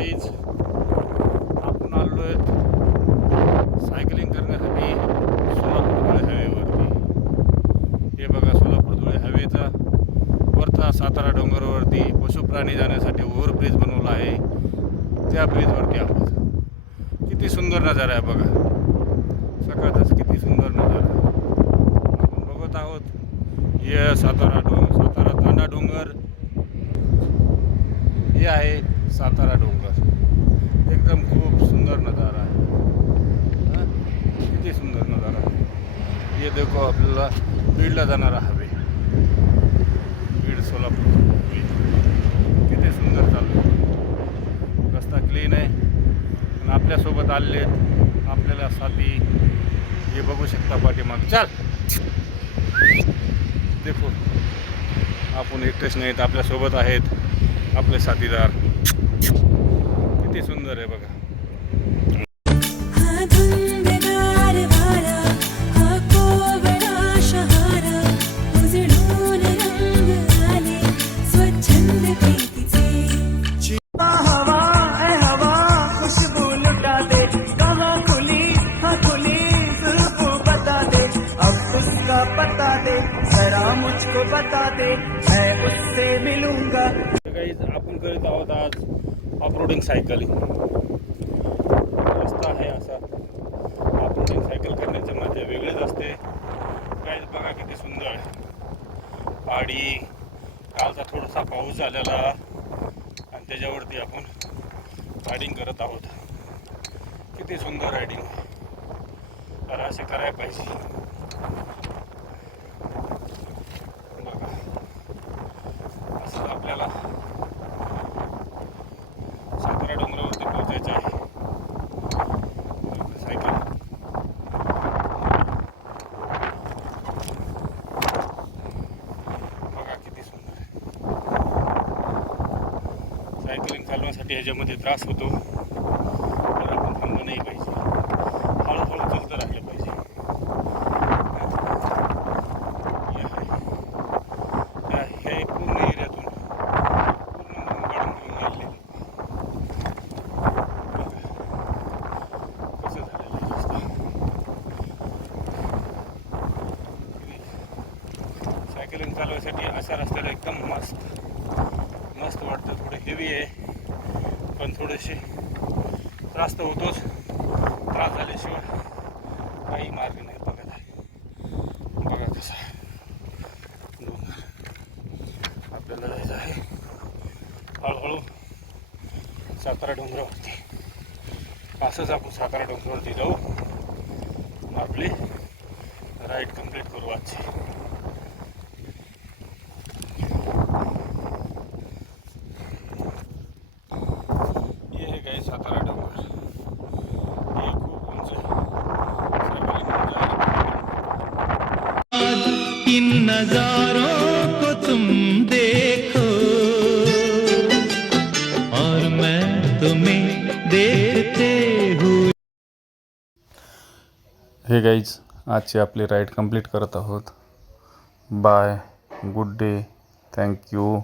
Guys आपण आलो आहेत सायकलिंग करण्यासाठी सोलापूर धुळे हायवेवरती। हे बघा सोलापूर धुळे हायवेचा वरचा सातारा डोंगरावरती पशुप्राणी जाण्यासाठी ओव्हरब्रिज बनवला आहे। त्या ब्रिजवरती आहोत। किती सुंदर नजारा आहे बघा, सकाळचाच किती सुंदर नजारा आपण बघत आहोत। हे सातारा तांडा डोंगर, हे आहे सातारा डोंगर। एकदम खूप सुंदर नजारा आहे, किती सुंदर नजारा आहे। ये देखो आपल्याला बीडला जाणारा हायवे, बीड सोलापूर किती सुंदर चालू आहे। रस्ता क्लीन आहे आणि आपल्यासोबत आलेले आपल्याला साथी हे बघू शकता पाठीमाग। चल देखो आपण एकटेच नाहीत, आपल्यासोबत आहेत आपले साथीदार। किती सुंदर आहे बघा। मुझको बता दे मैं उससे मिलूंगा। गाइस आपण करत आहोत आज ऑफरोडिंग सायकलिंग। रस्ता आहे असा, ऑफरोडिंग सायकल करण्याची मजा वेगळीच असते। गाइस बघा किती सुंदर आहे पहाडी। कालचा थोडासा पाऊस झालेला आणि त्याच्यावरती आपण रायडिंग करत आहोत। किती सुंदर रायडिंग, तर असे करायला पाहिजे। आपल्याला सातारा डोंगरावरती पोहोचायचं आहे। सायकल बघा किती सुंदर आहे। सायकलिंग चालवण्यासाठी ह्याच्यामध्ये त्रास होतो, तर आपण थांबलं नाही पाहिजे, हळूहळू चालतं राहिलं पाहिजे। हे पूर्ण एरियातून सायकलिंग चालवायसाठी अशा रस्त्याला एकदम मस्त वाटतं। थोडे हेवी आहे पण थोडेसे त्रास तर होतोच, त्रास झाल्याशिवाय काही मार्ग नाही। बघत आहे बघा कसा डोंगर, आपल्याला जायचं आहे हळूहळू सातारा डोंगरावरती। असंच आपण सातारा डोंगरावरती जाऊ, आपली राईड कंप्लीट करू आजची। सातारा डोंगर ये खूप उंच है। इन नजारों को तुम देखो और मैं तुम्हें देखते हुए। हे गाईज आजची आपली राईड कंप्लीट करत आहोत। Bye, good day, thank you.